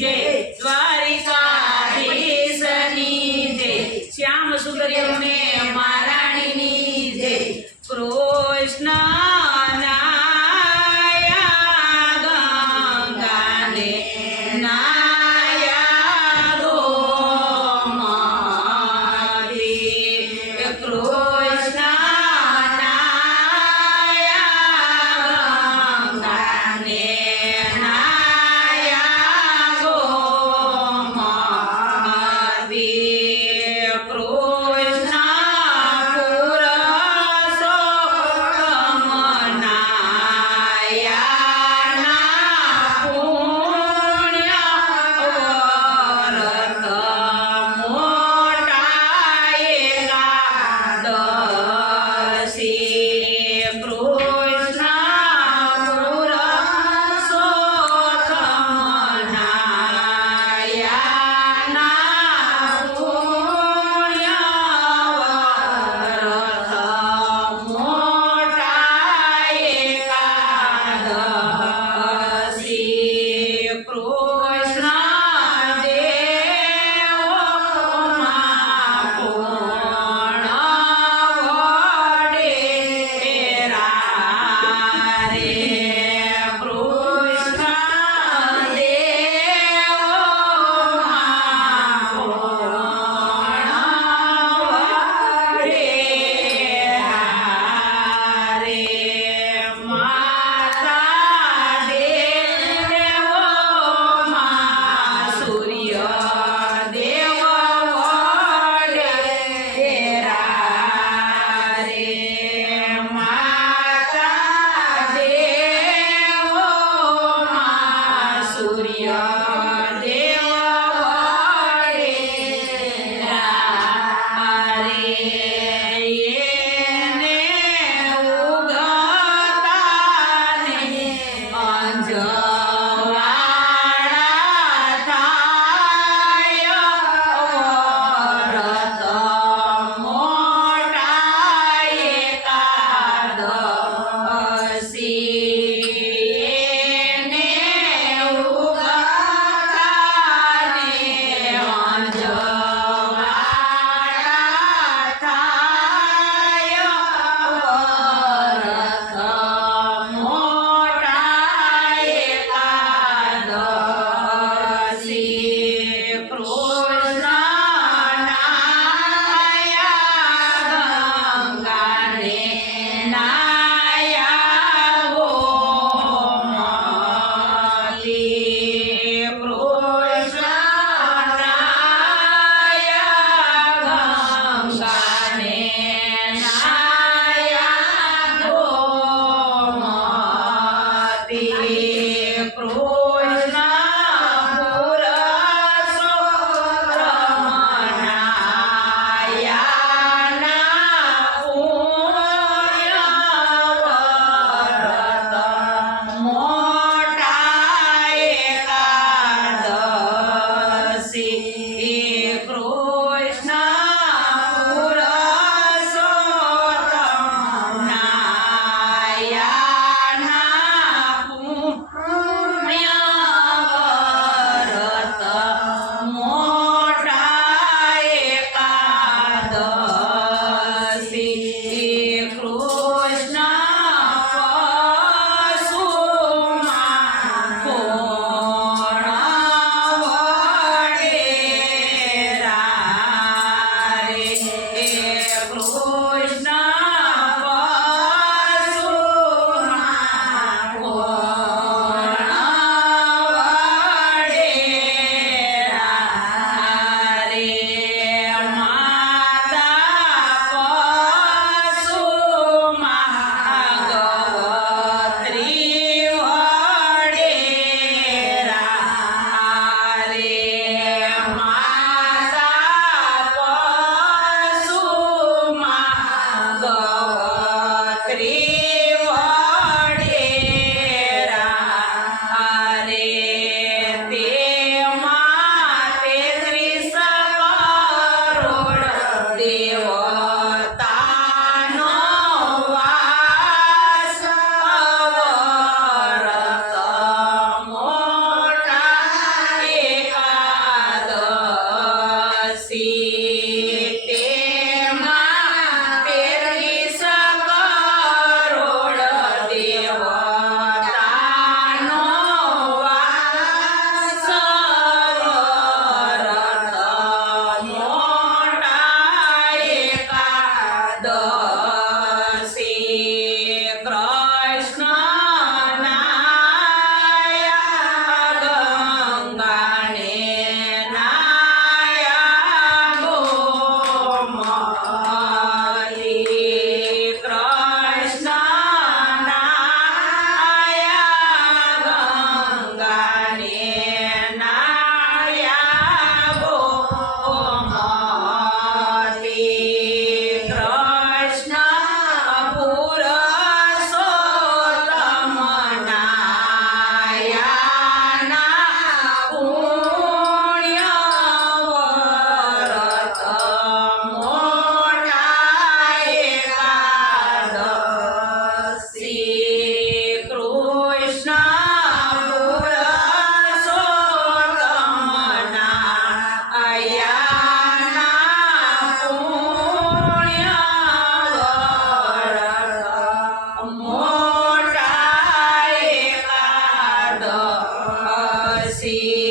Jay. see.